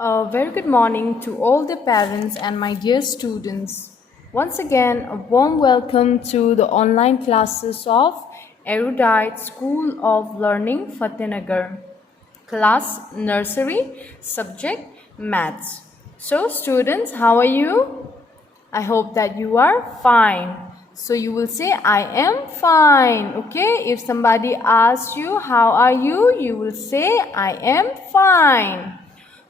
A very good morning to all the parents and my dear students. Once again, a warm welcome to the online classes of Erudite School of Learning Fatehnagar. Class Nursery, subject Maths. So students, how are you? I hope that you are fine. So you will say, I am fine. Okay? If somebody asks you, how are you? You will say, I am fine.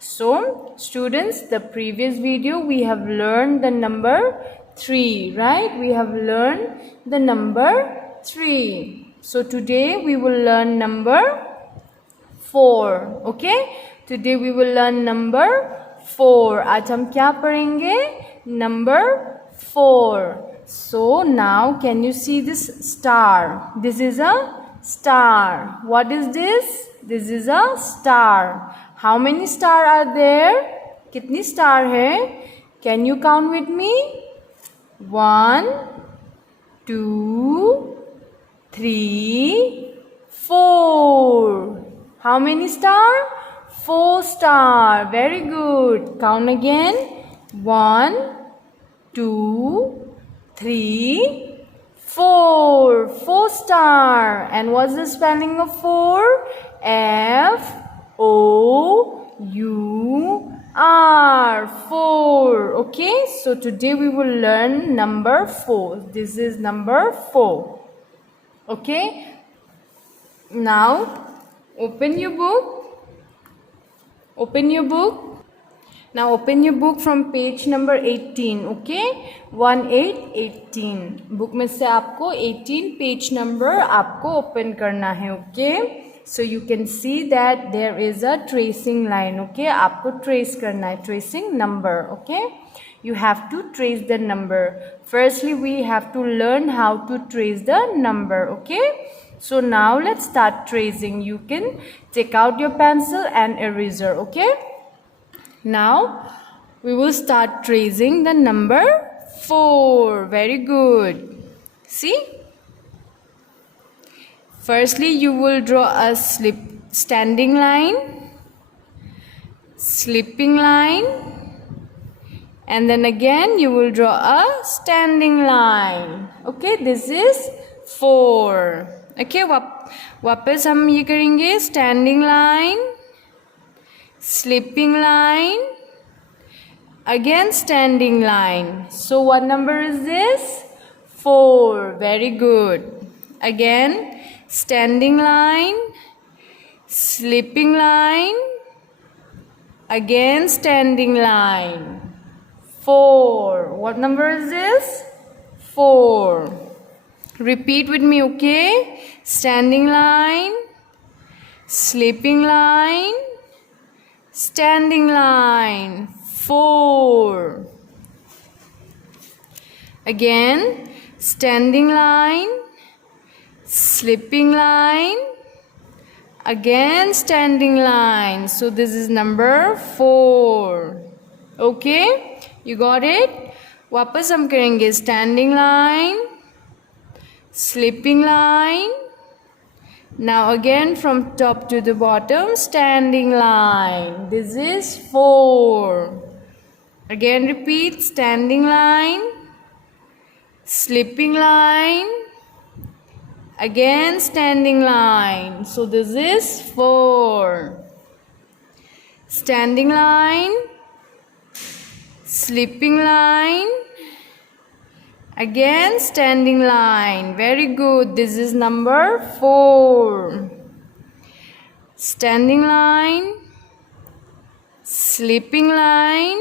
So students, the previous video we have learned the number 3, right? We have learned the number 3. So today we will learn number 4. Okay? Today we will learn number 4. आज हम क्या पढ़ेंगे? Number 4. So now can you see this star? This is a star. What is this? This is a star. How many stars are there? कितनी star है? Can you count with me? 1, 2, 3, 4. How many stars? 4 stars. Very good. Count again. 1, 2, 3, 4. 4 stars. And what's the spelling of 4? F-O-U-R. 4. Okay. So today we will learn number 4. This is number 4. Okay. Now open your book. Open your book. Now open your book from page number 18. Okay, 18. Book में से आपको 18 page number आपको open करना है. Okay, so you can see that there is a tracing line. Okay, आपको trace करना है, tracing number. Okay, you have to trace the number. Firstly, we have to learn how to trace the number. Okay. So now let's start tracing. You can take out your pencil and eraser, okay? Now we will start tracing the number 4. Very good. See? Firstly, you will draw a standing line, slipping line, and then again you will draw a standing line. Okay, this is 4. Okay, वापस हम ये करेंगे standing line, slipping line, again standing line. So what number is this? 4. Very good. Again standing line, slipping line, again standing line. 4. What number is this? 4. Repeat with me, okay? Standing line, slipping line, standing line. 4. Again, standing line, slipping line, again standing line. So this is number 4. Okay? You got it? वापस हम करेंगे standing line, slipping line. Now again from top to the bottom, standing line. This is 4. Again repeat, standing line, slipping line, again standing line. So this is 4. Standing line, slipping line, again standing line. Very good. This is number 4. Standing line, slipping line,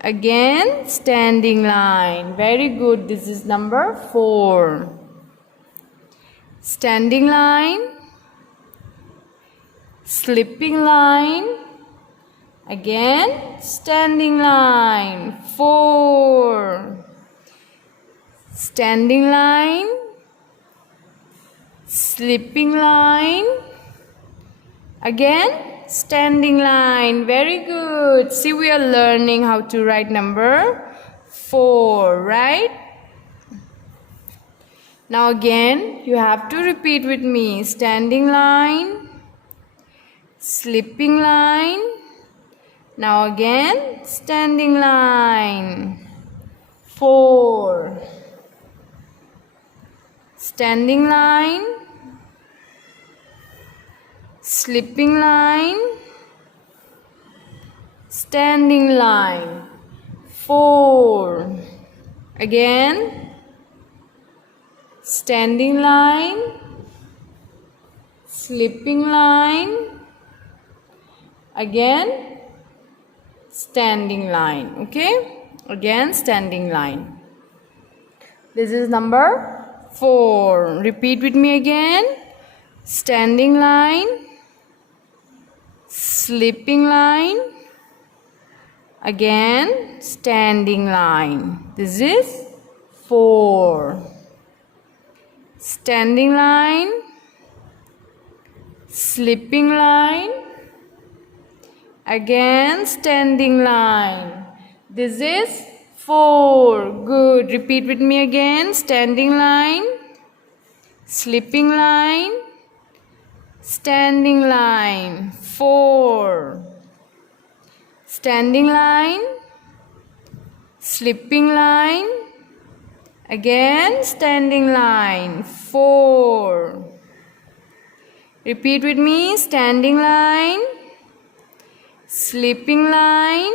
again standing line. Very good. This is number 4. Standing line, slipping line, again standing line. 4. Standing line, slipping line, again standing line. Very good. See, we are learning how to write number 4, right? Now again you have to repeat with me. Standing line, slipping line, Now again, standing line. 4. Standing line. Slipping line. Standing line. 4. Again. Standing line. Slipping line. Again. Standing line. Okay. Again, standing line. This is number 4. Repeat with me again. Standing line. Slipping line. Again, standing line. This is 4. Standing line. Slipping line. Again, standing line. This is 4. Good. Repeat with me again. Standing line. Slipping line. Standing line. 4. Standing line. Slipping line. Again, standing line. 4. Repeat with me. Standing line. Slipping line.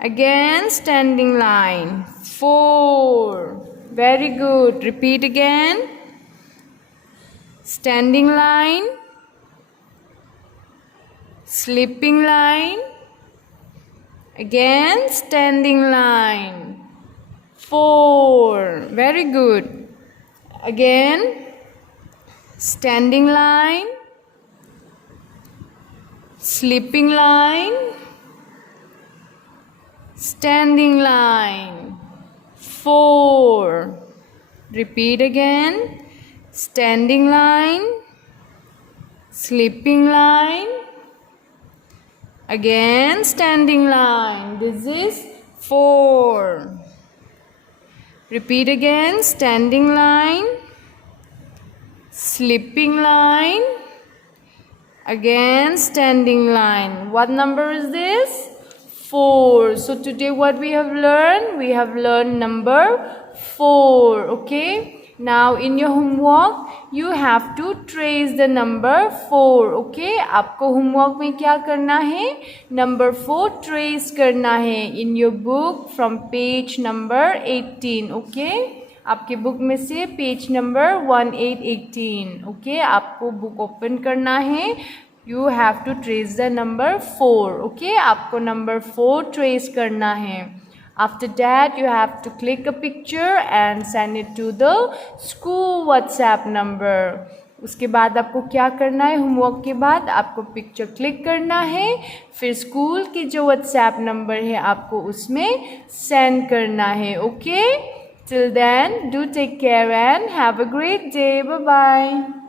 Again, standing line. 4. Very good. Repeat again. Standing line. Slipping line. Again, standing line. 4. Very good. Again, standing line. Slipping line. Standing line. 4. Repeat again. Standing line. Slipping line. Again, standing line. This is 4. Repeat again. Standing line. Slipping line. Again, standing line. What number is this? 4. So today what we have learned? We have learned number 4. Okay. Now in your homework, you have to trace the number 4. Okay. आपको homework में क्या करना है? Number 4 trace करना है in your book from page number 18. Okay. आपके book में से पेज नंबर 1818. ओके. आपको बुक ओपन करना है. You have to trace the number 4. Okay. आपको नंबर 4 ट्रेस करना है. After that you have to click a picture and send it to the school WhatsApp number. उसके बाद आपको क्या करना है? होमवर्क के बाद आपको पिक्चर क्लिक करना है. फिर स्कूल के जो व्हाट्सएप नंबर है आपको उसमें सेंड करना है. Okay. Till then, do take care and have a great day. Bye-bye.